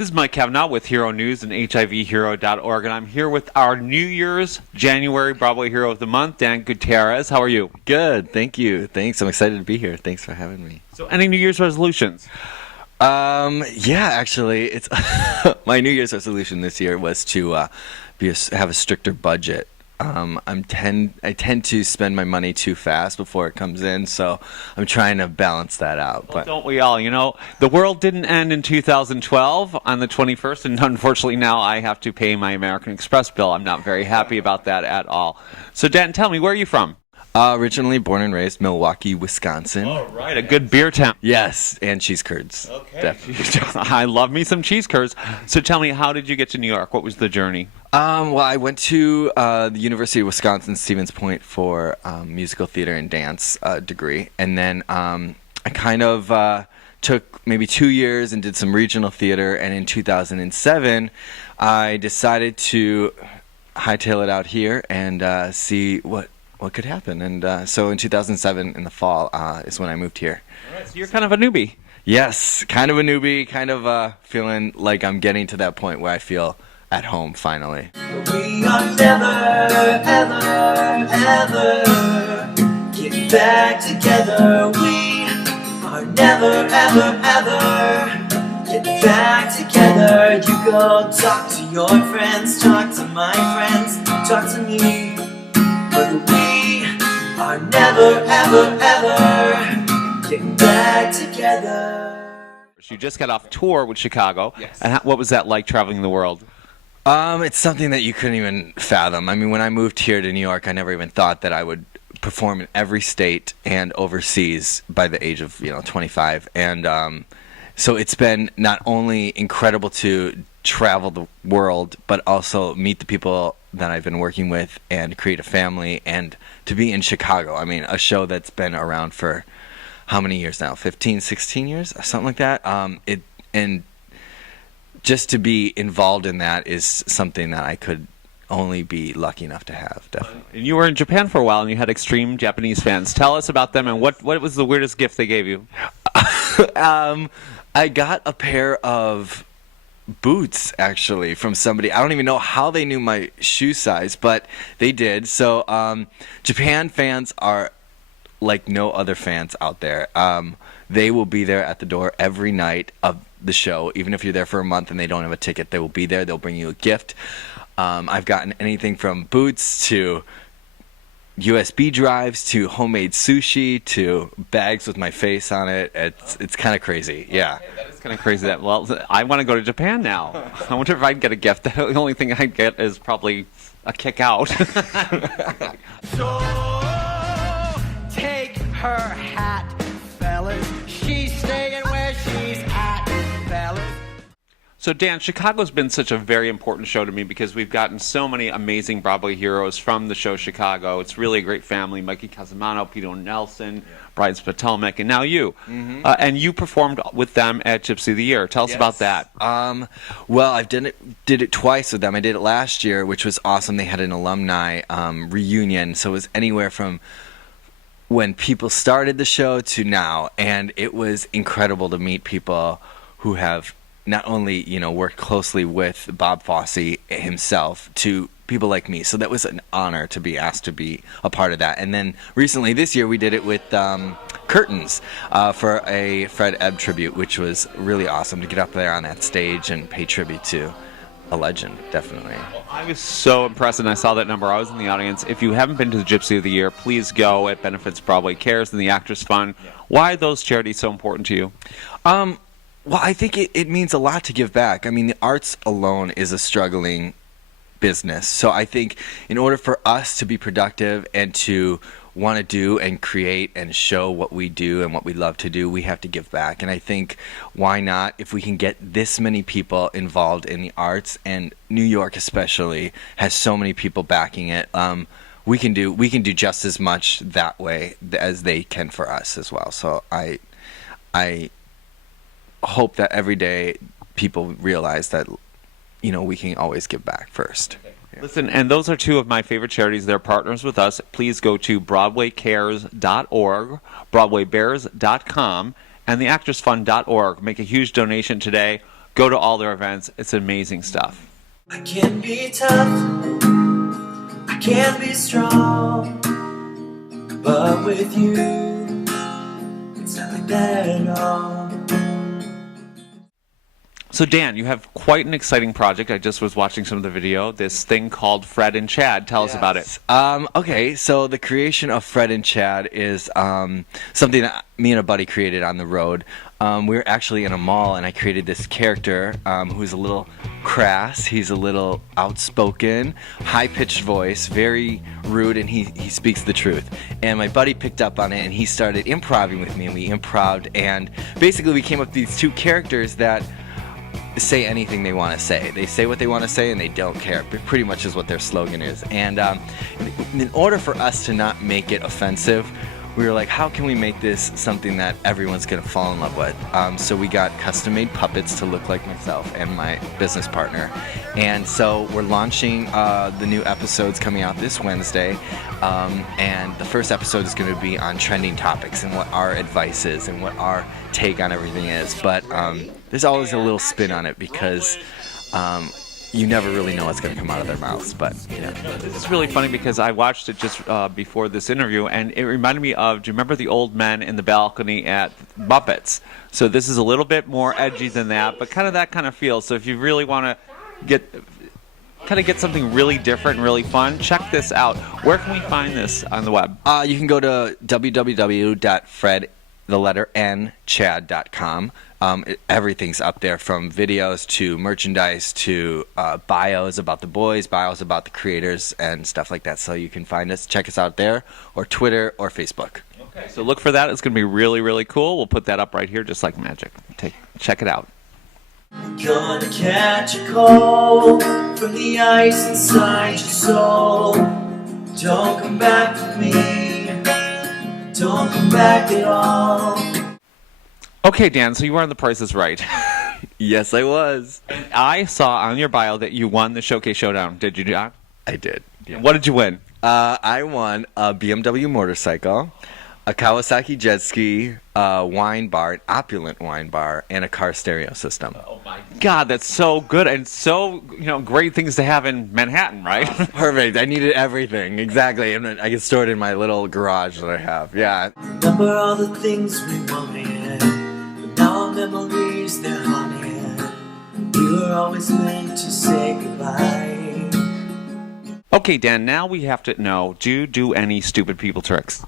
This is Mike Kavanaugh with Hero News and HIVHero.org, and I'm here with our New Year's January Broadway Hero of the Month, Dan Gutierrez. How are you? Good, thank you. Thanks, I'm excited to be here. Thanks for having me. So, any New Year's resolutions? Yeah, actually, it's my New Year's resolution this year was to have a stricter budget. I tend to spend my money too fast before it comes in, so I'm trying to balance that out. Well, don't we all? You know, the world didn't end in 2012 on the 21st, and unfortunately now I have to pay my American Express bill. I'm not very happy about that at all. So, Dan, tell me, where are you from? Originally born and raised Milwaukee, Wisconsin. All right, a good beer town. Yes, and cheese curds. Okay. Definitely. I love me some cheese curds. So tell me, how did you get to New York? What was the journey? Well, I went to the University of Wisconsin, Stevens Point for musical theater and dance degree. And then I kind of took maybe 2 years and did some regional theater. And in 2007, I decided to hightail it out here and see what could happen. And so in 2007, in the fall, is when I moved here. All right, so you're kind of a newbie. Yes, kind of a newbie, kind of feeling like I'm getting to that point where I feel at home finally. We are never, ever, ever getting back together. We are never, ever, ever getting back together. You go talk to your friends, talk to my friends, talk to me. But we are never, ever, ever getting back together. You just got off tour with Chicago. Yes. And what was that like traveling the world? It's something that you couldn't even fathom. I mean, when I moved here to New York, I never even thought that I would perform in every state and overseas by the age of 25. And so it's been not only incredible to travel the world, but also meet the people that I've been working with and create a family, and to be in Chicago. I mean, a show that's been around for how many years now? 15, 16 years? Something like that. And just to be involved in that is something that I could only be lucky enough to have, definitely. And you were in Japan for a while, and you had extreme Japanese fans. Tell us about them, and what was the weirdest gift they gave you? I got a pair of boots, actually, from somebody. I don't even know how they knew my shoe size, but they did. So Japan fans are like no other fans out there. They will be there at the door every night of the show. Even if you're there for a month and they don't have a ticket, they will be there. They'll bring you a gift. I've gotten anything from boots to USB drives to homemade sushi to bags with my face on it. It's kind of crazy. Yeah. Okay, that is kind of crazy. Well, I want to go to Japan now. I wonder if I'd get a gift. The only thing I'd get is probably a kick out. So take her hat, fellas. She's staying where she's at, fellas. So, Dan, Chicago's been such a very important show to me because we've gotten so many amazing Broadway heroes from the show Chicago. It's really a great family. Mikey Casamano, Peter Nelson, Brian Spatomek, and now you. Mm-hmm. And you performed with them at Gypsy of the Year. Tell us about that. Well, I did it twice with them. I did it last year, which was awesome. They had an alumni reunion, so it was anywhere from when people started the show to now, and it was incredible to meet people who have not only worked closely with Bob Fosse himself to people like me. So that was an honor to be asked to be a part of that. And then recently this year we did it with Curtains for a Fred Ebb tribute, which was really awesome to get up there on that stage and pay tribute to a legend, definitely. I was so impressed, and I saw that number. I was in the audience. If you haven't been to the Gypsy of the Year, please go. It benefits Broadway Cares and the Actors Fund. Yeah. Why are those charities so important to you? Well, I think it means a lot to give back. I mean, the arts alone is a struggling business. So I think in order for us to be productive and to want to do and create and show what we do and what we love to do, we have to give back. And I think, why not, if we can get this many people involved in the arts, and New York especially has so many people backing it, we can do just as much that way as they can for us as well. So I hope that every day people realize that we can always give back first. Yeah. Listen, and those are two of my favorite charities. They're partners with us. Please go to BroadwayCares.org, BroadwayBears.com, and theActorsFund.org. Make a huge donation today. Go to all their events. It's amazing stuff. I can be tough, I can be strong, but with you, it's not like that at all. So Dan, you have quite an exciting project. I just was watching some of the video. This thing called Fred and Chad. Tell us about it. Okay, so the creation of Fred and Chad is something that me and a buddy created on the road. We were actually in a mall, and I created this character who's a little crass. He's a little outspoken, high-pitched voice, very rude, and he speaks the truth. And my buddy picked up on it, and he started improvising with me, and we improv'd, and basically we came up with these two characters that say anything they want to say. They say what they want to say and they don't care. Pretty much is what their slogan is. And in order for us to not make it offensive, we were like, how can we make this something that everyone's going to fall in love with? So we got custom-made puppets to look like myself and my business partner. And so we're launching the new episodes coming out this Wednesday. And the first episode is going to be on trending topics and what our advice is and what our take on everything is. But there's always a little spin on it because you never really know what's going to come out of their mouths. But yeah. This is really funny because I watched it just before this interview, and it reminded me of, do you remember the old men in the balcony at Muppets? So this is a little bit more edgy than that, but kind of that kind of feel. So if you really want to get something really different and really fun, check this out. Where can we find this on the web? You can go to www.fredchad.com. Everything's up there, from videos to merchandise to bios about the boys, bios about the creators, and stuff like that. So you can find us, check us out there, or Twitter, or Facebook. Okay, so look for that. It's going to be really, really cool. We'll put that up right here just like magic. Check it out. Gonna catch a cold from the ice inside your soul. Don't come back to me, don't come back at all. Okay, Dan, so you were on The Price is Right. Yes, I was. I saw on your bio that you won the Showcase Showdown. Did you not? I did. Yeah. What did you win? I won a BMW motorcycle, a Kawasaki jet ski, a wine bar, an opulent wine bar, and a car stereo system. Oh my God, that's so good and so great things to have in Manhattan, right? Perfect. I needed everything. Exactly. And I can store it in my little garage that I have. Yeah. Remember all the things we wanted, but now our memories, they're haunted. We were always meant to say goodbye. Okay, Dan, now we have to know, do you do any stupid people tricks?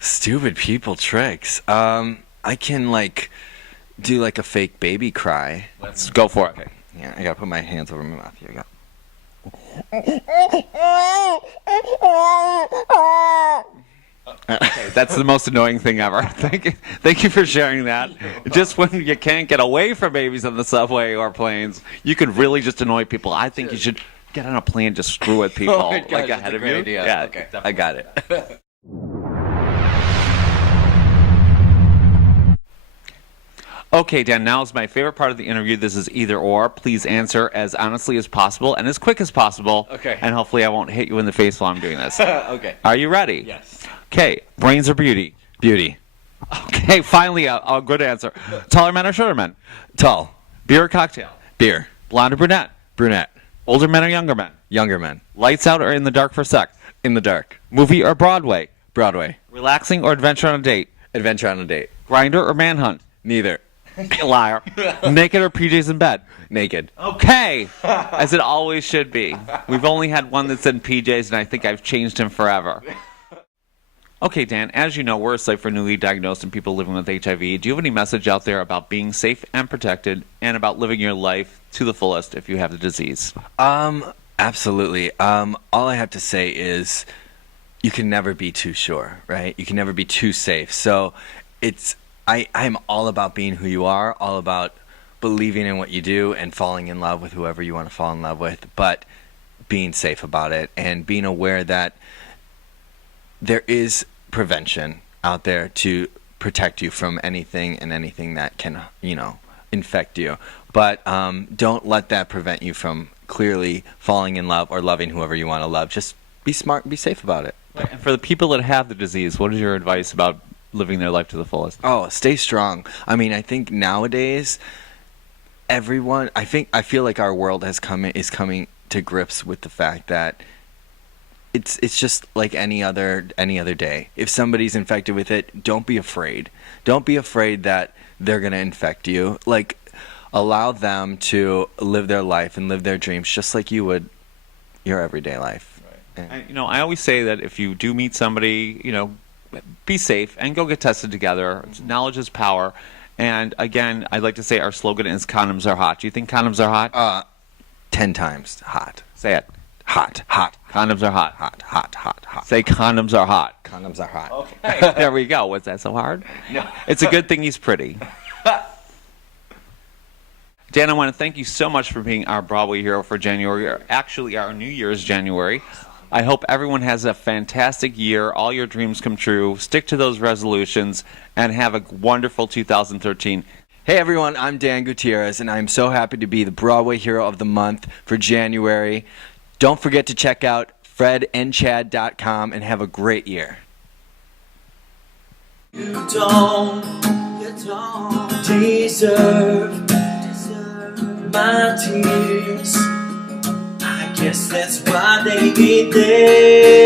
Stupid people tricks. I can do a fake baby cry. Let's go for it. Okay. Yeah, I gotta put my hands over my mouth. Here we go. Okay, that's the most annoying thing ever. Thank you for sharing that. Just when you can't get away from babies on the subway or planes, you could really just annoy people. I think you should get on a plane and just screw with people ahead of you. Idea. Yeah, okay, definitely. I got it. Okay, Dan, now is my favorite part of the interview. This is either or. Please answer as honestly as possible and as quick as possible. Okay. And hopefully I won't hit you in the face while I'm doing this. Okay. Are you ready? Yes. Okay, brains or beauty? Beauty. Okay, finally a good answer. Taller men or shorter men? Tall. Beer or cocktail? Beer. Blonde or brunette? Brunette. Older men or younger men? Younger men. Lights out or in the dark for sex? In the dark. Movie or Broadway? Broadway. Relaxing or adventure on a date? Adventure on a date. Grinder or manhunt? Neither. You liar. Naked or PJs in bed? Naked. Okay, as it always should be. We've only had one that's in PJs, and I think I've changed him forever. Okay, Dan, as you know, we're a site for newly diagnosed and people living with HIV. Do you have any message out there about being safe and protected and about living your life to the fullest if you have the disease? Absolutely. All I have to say is you can never be too sure, right? You can never be too safe. So I'm all about being who you are, all about believing in what you do and falling in love with whoever you want to fall in love with, but being safe about it and being aware that there is prevention out there to protect you from anything and anything that can, infect you. But don't let that prevent you from clearly falling in love or loving whoever you want to love. Just be smart and be safe about it. And for the people that have the disease, what is your advice about living their life to the fullest? Oh, stay strong. I mean, I think nowadays everyone, I feel like our world is coming to grips with the fact that it's just like any other day. If somebody's infected with it, don't be afraid. Don't be afraid that they're going to infect you. Like, allow them to live their life and live their dreams just like you would your everyday life. And, I always say that if you do meet somebody, be safe and go get tested together. Knowledge is power. And again, I'd like to say our slogan is condoms are hot. Do you think condoms are hot? 10 times hot. Say it. Hot. Condoms are hot. Hot. Say condoms are hot. Condoms are hot. Okay. There we go. Was that so hard? No. It's a good thing he's pretty. Dan, I want to thank you so much for being our Broadway hero for January, or actually our New Year's January. I hope everyone has a fantastic year, all your dreams come true, stick to those resolutions, and have a wonderful 2013. Hey everyone, I'm Dan Gutierrez, and I'm so happy to be the Broadway Hero of the Month for January. Don't forget to check out fredandchad.com and have a great year. You don't deserve my tears. I guess that's why they ain't there.